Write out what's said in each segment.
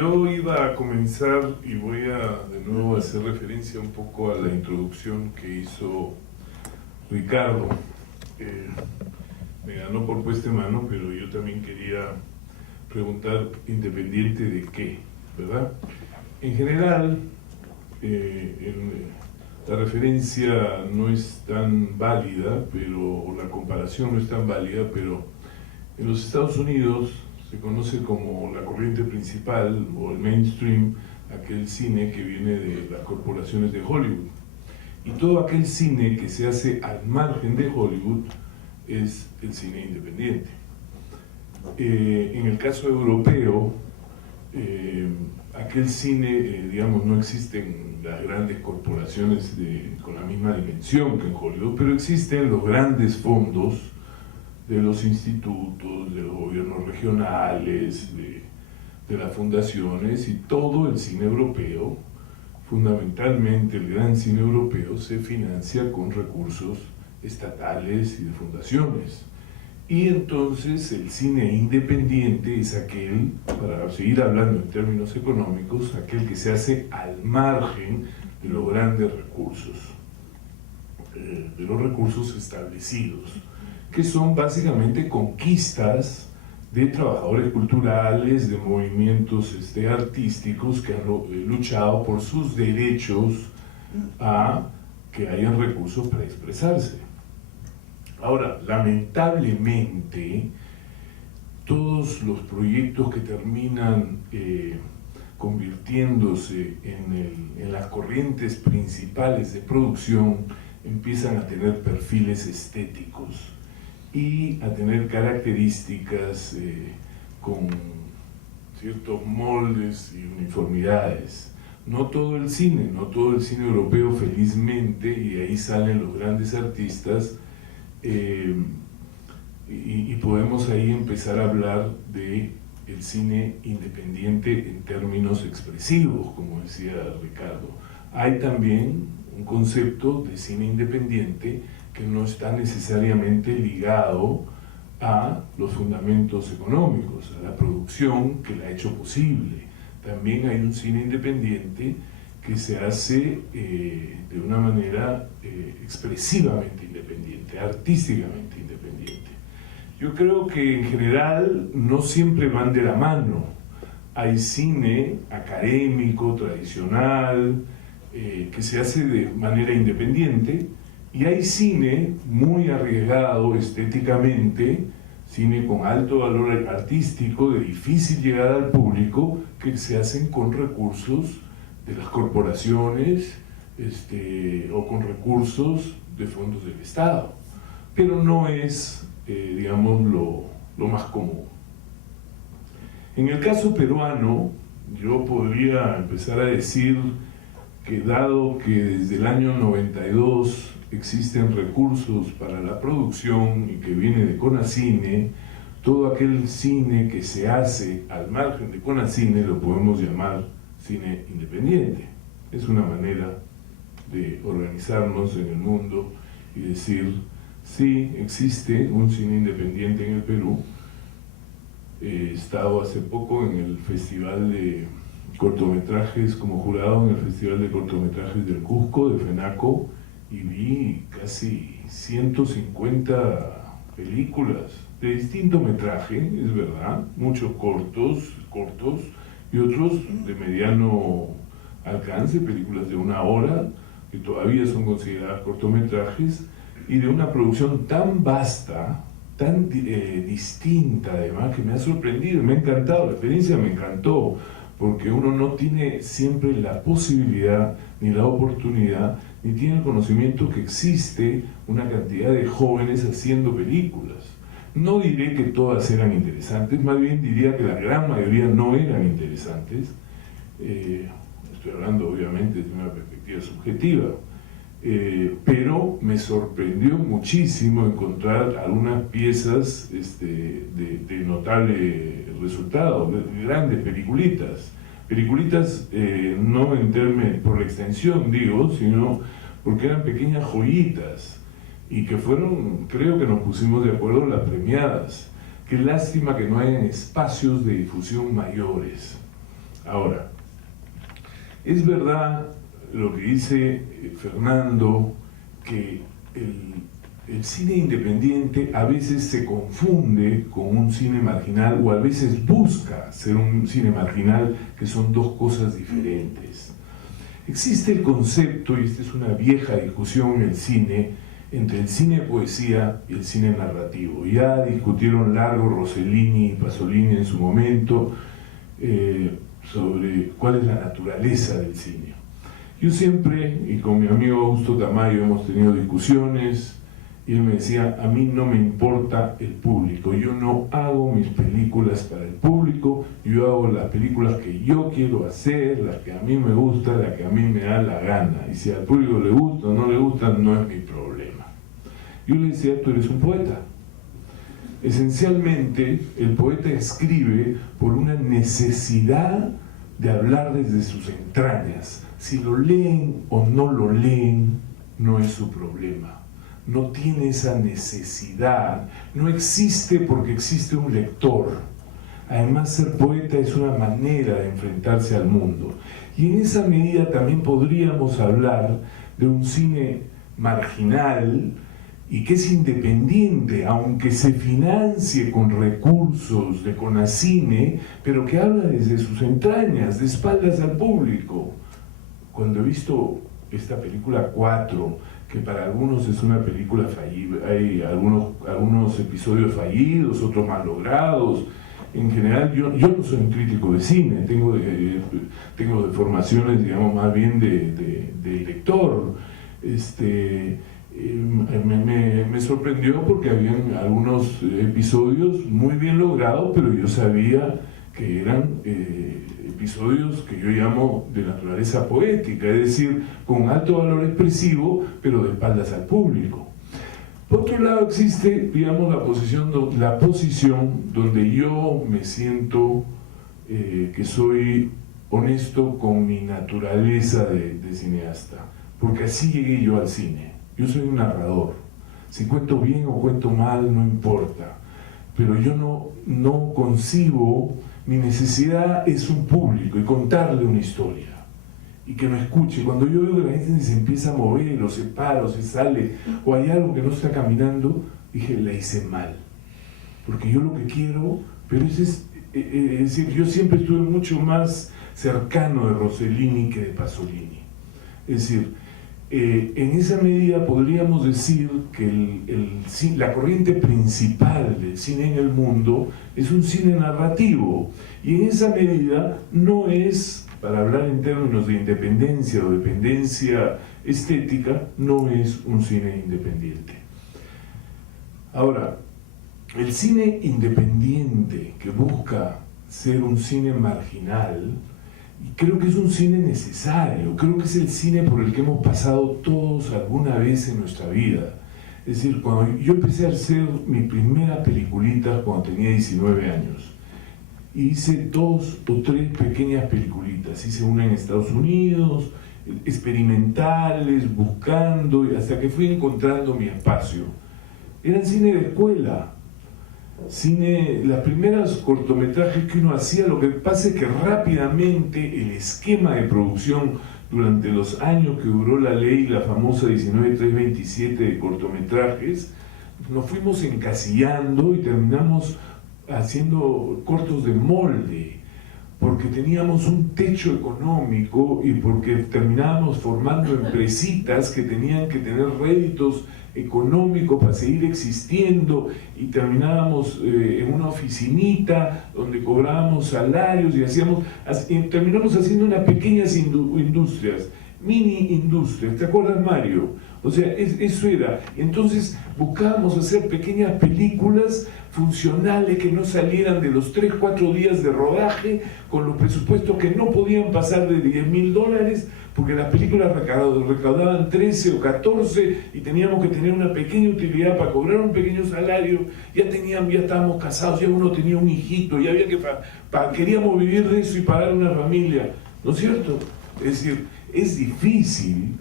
Yo iba a comenzar y voy a de nuevo hacer referencia un poco a la introducción que hizo Ricardo. Me ganó por puesta de mano, pero yo también quería preguntar independiente de qué, ¿verdad? En general, la referencia no es tan válida, o la comparación no es tan válida, pero en los Estados Unidos se conoce como la corriente principal o el mainstream, aquel cine que viene de las corporaciones de Hollywood. Y todo aquel cine que se hace al margen de Hollywood es el cine independiente. En el caso europeo, aquel cine, digamos, no existen las grandes corporaciones con la misma dimensión que en Hollywood, pero existen los grandes fondos de los institutos, de los gobiernos regionales, de las fundaciones, y todo el cine europeo, fundamentalmente el gran cine europeo, se financia con recursos estatales y de fundaciones. Y entonces el cine independiente es aquel, para seguir hablando en términos económicos, aquel que se hace al margen de los grandes recursos, de los recursos establecidos, que son básicamente conquistas de trabajadores culturales, de movimientos artísticos que han luchado por sus derechos a que hayan recursos para expresarse. Ahora, lamentablemente, todos los proyectos que terminan convirtiéndose en las corrientes principales de producción empiezan a tener perfiles estéticos y a tener características con ciertos moldes y uniformidades. No todo el cine europeo, felizmente, y ahí salen los grandes artistas, y podemos ahí empezar a hablar de el cine independiente en términos expresivos, como decía Ricardo. Hay también un concepto de cine independiente que no está necesariamente ligado a los fundamentos económicos, a la producción que la ha hecho posible. También hay un cine independiente que se hace de una manera expresivamente independiente, artísticamente independiente. Yo creo que en general no siempre van de la mano. Hay cine académico, tradicional, que se hace de manera independiente, y hay cine muy arriesgado estéticamente, cine con alto valor artístico, de difícil llegada al público, que se hacen con recursos de las corporaciones o con recursos de fondos del Estado. Pero no es, digamos, lo más común. En el caso peruano, yo podría empezar a decir que dado que desde el año 92 existen recursos para la producción y que viene de CONACINE, todo aquel cine que se hace al margen de CONACINE lo podemos llamar cine independiente. Es una manera de organizarnos en el mundo y decir, sí, existe un cine independiente en el Perú. He estado hace poco en el Festival de Cortometrajes, como jurado en el Festival de Cortometrajes del Cusco, de FENACO, y vi casi 150 películas de distinto metraje, es verdad, muchos cortos, y otros de mediano alcance, películas de 1 hora, que todavía son consideradas cortometrajes, y de una producción tan vasta, tan distinta además, que me ha sorprendido, me ha encantado, la experiencia me encantó, porque uno no tiene siempre la posibilidad, ni la oportunidad, ni tiene el conocimiento que existe una cantidad de jóvenes haciendo películas. No diré que todas eran interesantes, más bien diría que la gran mayoría no eran interesantes. Estoy hablando obviamente de una perspectiva subjetiva, pero me sorprendió muchísimo encontrar algunas piezas de notable resultado, de grandes peliculitas. No en términos por la extensión, digo, sino porque eran pequeñas joyitas y que fueron, creo que nos pusimos de acuerdo, las premiadas. Qué lástima que no hayan espacios de difusión mayores. Ahora, es verdad lo que dice Fernando, que el cine independiente a veces se confunde con un cine marginal, o a veces busca ser un cine marginal, que son dos cosas diferentes. Existe el concepto, y esta es una vieja discusión en el cine, entre el cine de poesía y el cine narrativo. Ya discutieron largo Rossellini y Pasolini en su momento sobre cuál es la naturaleza del cine. Yo siempre, y con mi amigo Augusto Tamayo hemos tenido discusiones, y él me decía, a mí no me importa el público, yo no hago mis películas para el público, yo hago las películas que yo quiero hacer, las que a mí me gustan, las que a mí me da la gana, y si al público le gusta o no le gusta, no es mi problema. Yo le decía, tú eres un poeta. Esencialmente, el poeta escribe por una necesidad de hablar desde sus entrañas. Si lo leen o no lo leen, no es su problema. No tiene esa necesidad, no existe porque existe un lector. Además, ser poeta es una manera de enfrentarse al mundo. Y en esa medida también podríamos hablar de un cine marginal y que es independiente, aunque se financie con recursos de Conacine, pero que habla desde sus entrañas, de espaldas al público. Cuando he visto esta película 4, que para algunos es una película fallida, hay algunos episodios fallidos, otros mal logrados. En general, yo no soy un crítico de cine, tengo de formaciones, digamos, más bien de lector. Me sorprendió porque habían algunos episodios muy bien logrados, pero yo sabía que eran episodios que yo llamo de naturaleza poética, es decir, con alto valor expresivo, pero de espaldas al público. Por otro lado existe, digamos, la posición donde yo me siento que soy honesto con mi naturaleza de cineasta, porque así llegué yo al cine. Yo soy un narrador. Si cuento bien o cuento mal, no importa. Pero yo no concibo, mi necesidad es un público y contarle una historia. Y que me escuche. Cuando yo veo que la gente se empieza a mover, o se para, o se sale, o hay algo que no está caminando, dije, la hice mal. Porque yo lo que quiero, pero es decir, yo siempre estuve mucho más cercano de Rossellini que de Pasolini. Es decir, en esa medida podríamos decir que la corriente principal del cine en el mundo es un cine narrativo, y en esa medida no es, para hablar en términos de independencia o dependencia estética, no es un cine independiente. Ahora, el cine independiente que busca ser un cine marginal, creo que es un cine necesario, creo que es el cine por el que hemos pasado todos alguna vez en nuestra vida. Es decir, cuando yo empecé a hacer mi primera peliculita cuando tenía 19 años, hice 2 o 3 pequeñas peliculitas, hice una en Estados Unidos, experimentales, buscando, hasta que fui encontrando mi espacio. Era cine de escuela, las primeras cortometrajes que uno hacía. Lo que pasa es que rápidamente el esquema de producción durante los años que duró la ley, la famosa 19327 de cortometrajes, nos fuimos encasillando y terminamos haciendo cortos de molde, porque teníamos un techo económico y porque terminábamos formando empresitas que tenían que tener réditos económicos para seguir existiendo, y terminábamos en una oficinita donde cobrábamos salarios y terminamos haciendo unas pequeñas industrias, mini industrias. ¿Te acuerdas, Mario? O sea, eso era. Entonces buscábamos hacer pequeñas películas funcionales que no salieran de los 3-4 días de rodaje, con los presupuestos que no podían pasar de $10.000, porque las películas recaudaban 13 o 14 y teníamos que tener una pequeña utilidad para cobrar un pequeño salario. Ya estábamos casados, ya uno tenía un hijito, ya había que queríamos vivir de eso y pagar una familia, ¿no es cierto? Es decir, es difícil.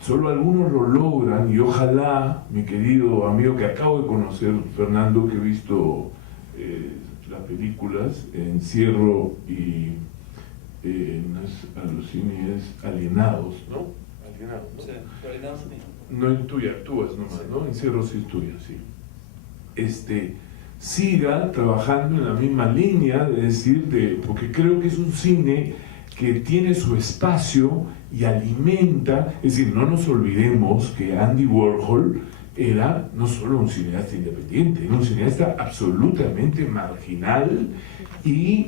Solo algunos lo logran, y ojalá, mi querido amigo que acabo de conocer, Fernando, que he visto las películas, Encierro y no es alucine, es alienados, ¿no? Alienados, ¿no? Sí, alienados sí. No es tuya, actúas nomás, Sí. ¿no? Encierro sí es tuya, sí. Siga trabajando en la misma línea, de decir, porque creo que es un cine que tiene su espacio y alimenta, es decir, no nos olvidemos que Andy Warhol era no solo un cineasta independiente, era un cineasta absolutamente marginal y